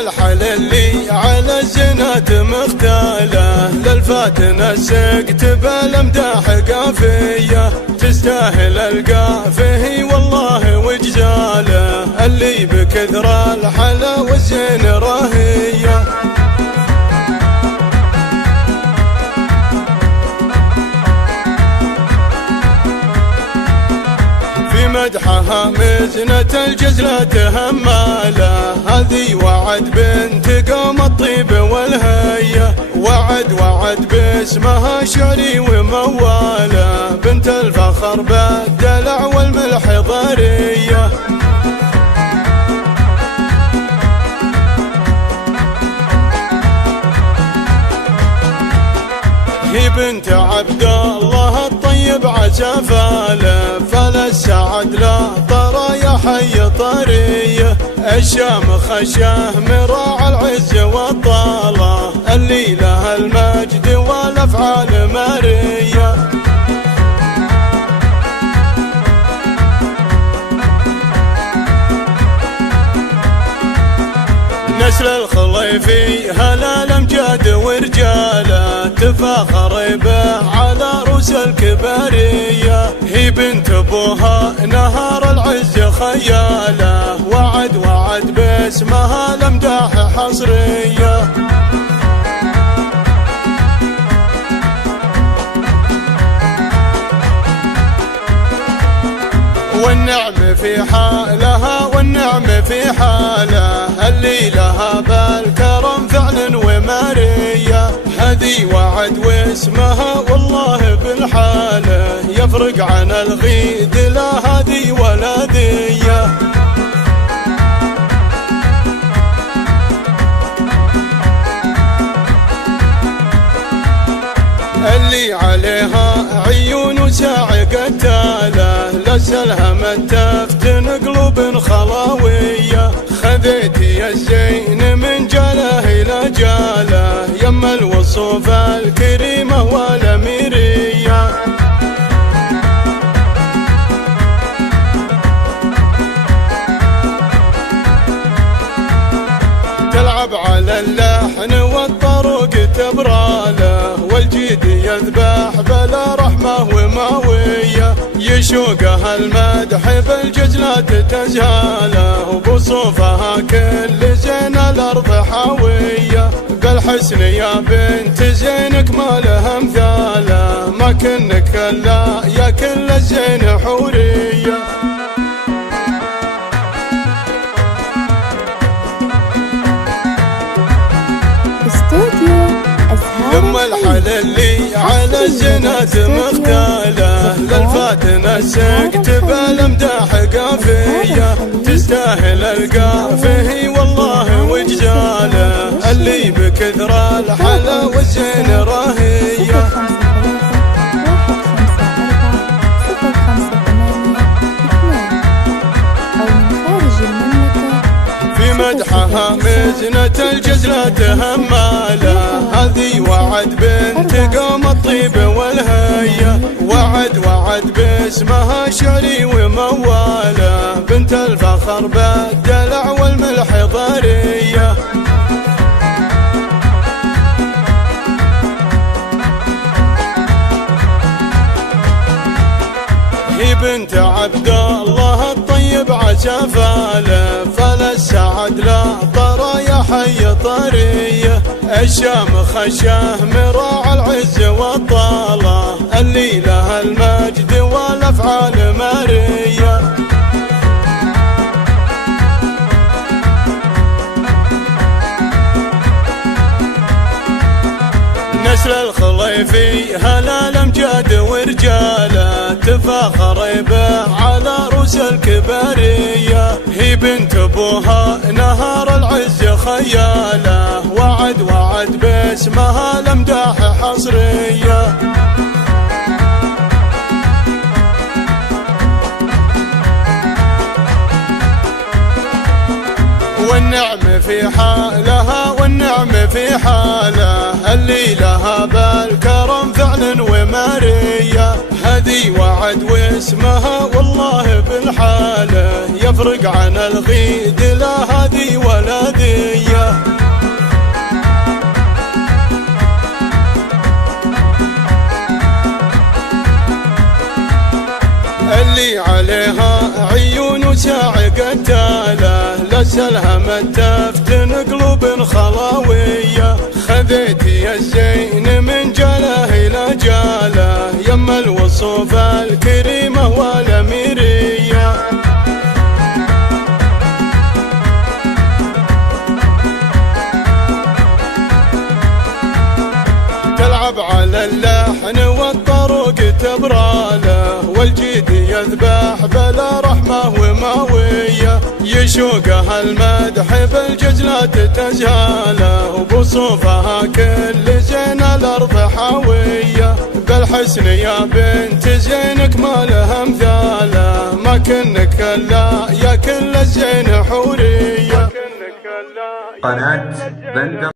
الحل اللي على الزنات مختاله، للفاتن السقت بالامداح قافيه، تستاهل القافيه والله وجزاله، اللي بكثر الحلا والزين راهيه. مدحها مزنة الجزلة همالة، هذي وعد بنت قوم الطيب والهية، وعد باسمها شعري وموالة، بنت الفخر بالدلع والملح ضرية. هي بنت عبد الله الطيب عسفاله، فللسعد لا طرى يا حي طريه، الشام خشاه مراع العز والطاله، اللي لها المجد والافعال مريه. نسل الخليفي هلا الامجاد ورجاله، تفاخر به على روس الكباريه، هي بنت ابوها نهار العز خياله، وعد باسمها الامداح حصريه. والنعم في حالها والنعم في حاله، اللي لها بالكرم فعل وماريه، هذي وعد واسمها والله بالحاله، يفرق عن الغيد لا هذي ولا ذيه. اللي عليها عيون وساع قتاله، لسلها من تفتن قلوب خلاويه، خذيتي الزين من جاله الى جاله، يما الوصوف الكريمه والاميريه. تلعب على اللحن والطرق تبراله، والجيد يذبح بلا رحمه وماويه، يشوقها المدح بالجزلات تزهاله، وبصوفها كل زين الارض حاويه، بالحسن يا بنت زينك ما لها مثاله، ما كنك الا يا كل الزين حوريه. ثم الحل اللي على الزنات مختاله، للفاتن السقت بالامداح قافيه، تستاهل القافيه والله وجزاله، اللي بكثر الحلا والزين راهيه. مدحها مزنة الجزلة همالة، هذي وعد بنت قوم الطيب والهية، وعد باسمها شعري وموالة، بنت الفخر بالدلع والملح ضرية. هي بنت عبد الله الطيب عسفاله، فللسعد لا طرى يا حي طريه، الشام خشاه مراع العز والطاله، اللي لها المجد والافعال مريه. نسل الخليفي هلا الامجاد ورجاله، تفاخر به على روس الكباريه، هي بنت ابوها نهار العز خياله، وعد باسمها الامداح حصريه. والنعم في حالها والنعم في حاله، اللي لها بالكرم فعل وماريه، هذي وعد واسمها والله بالحاله، يفرق عن الغيد لا هذي ولا ذيه. عليها عيون وساع قتاله، لسلها من تفتن قلوب خلاوية. خذيتي الزين من جاله إلى جاله، يم الوصوف الكريمة والأميرية. تلعب على اللحن والطرق تبراله، والجيد يذبح بلا رحمة وماوية. يشوقها المدح بالجزلات تزهاله، وبصوفها كل زين الأرض حاوية. بالحسن يا بنت زينك ما لها مثاله، ما كنك الا يا كل الزين حورية. قناة بندر.